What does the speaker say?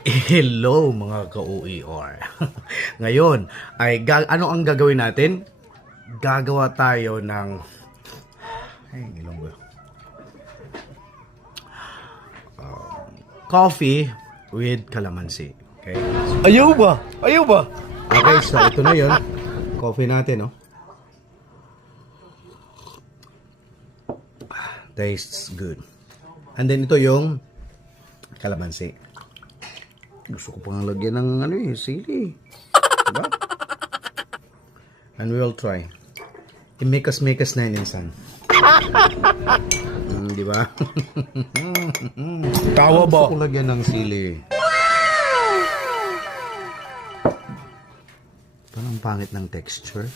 Hello mga ka-OER. Ngayon ay ano ang gagawin natin? Gagawa tayo ng ilong ko. Coffee with calamansi. Okay? Ayaw ba? Ayaw ba? Okay, so ito na 'yon. Coffee natin, no? Tastes good. And then ito yung calamansi. Gusto ko pang lagyan ng sili. Diba? And we will try. I-make us na yun, insan. Diba? Tawa ba? Gusto ko lagyan ng sili. Parang pangit ng texture.